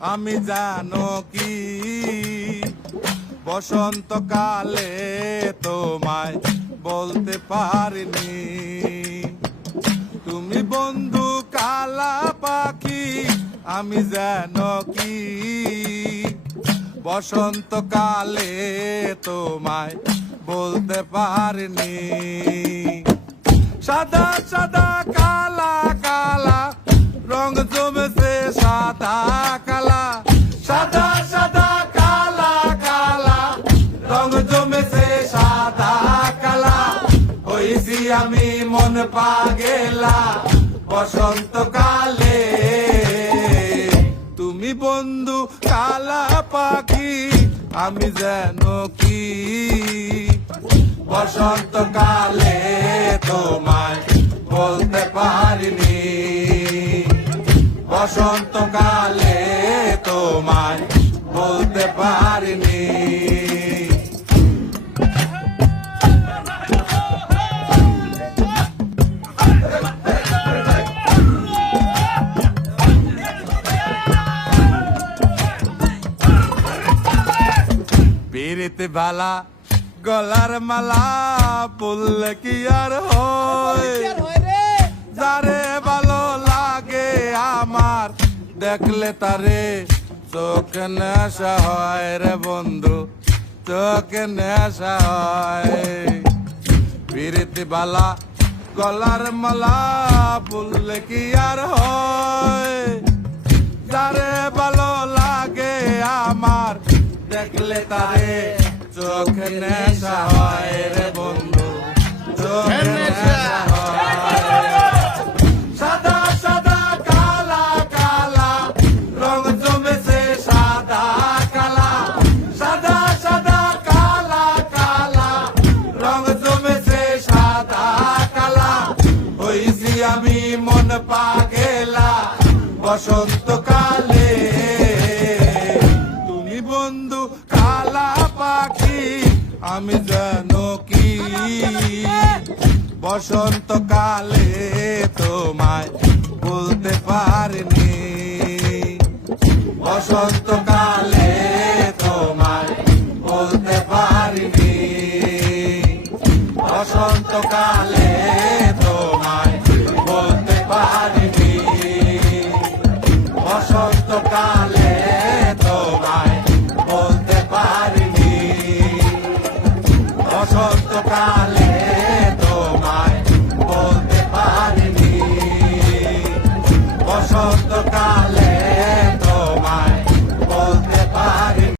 আমি জানো কি বসন্তকালে তোমায় বলতে পারিনি। তুমি বন্ধু কালা পাখি, আমি জানো কি বসন্তকালে তোমায় বলতে পারিনি। সাদা সাদা কালা কালা রং জমেছে সাদা কালা, সাদা সাদা কালা কালা রং জমেছে সাদা কালা। হইছি আমি মন পাগেলা বসন্তকালে। তুমি বন্ধু কালা পাখি, আমি যেন কি বসন্তকালে তোমায় বলতে পারিনি। বসন্তকালে তোমায় বলতে পারিনি। পিরিতে বালা গলার মালা পড়লে কি আর হয়, যারে ভালো লাগে আমার দেখলে তারে চোখে নেশা হয় রে বন্ধু, চোখে নেশা হয়। পিরিতে বালা গলার মালা পড়লে কি আর হয়, যারে ভালো লাগে আমার দেখলে তারে চোখে নেশা হয় রে বন্ধু, চোখে নেশা হয়। সাদা সাদা কালা কালা রং জমেছে সাদা কালা, সাদা সাদা কালা কালা রং জমেছে সাদা কালা। হইছি আমি মন পাগেলা বসন্তকালে। তুমি বন্ধু কালা পাখি, আমি জানো কি বসন্তকালে তোমায় বলতে পারিনি। বসন্তকালে তোমায় বলতে পারিনি। বসন্তকালে তোমায় বলতে পারিনি। বসন্তকালে তোমায় বলতে পারিনি। বসন্তকাল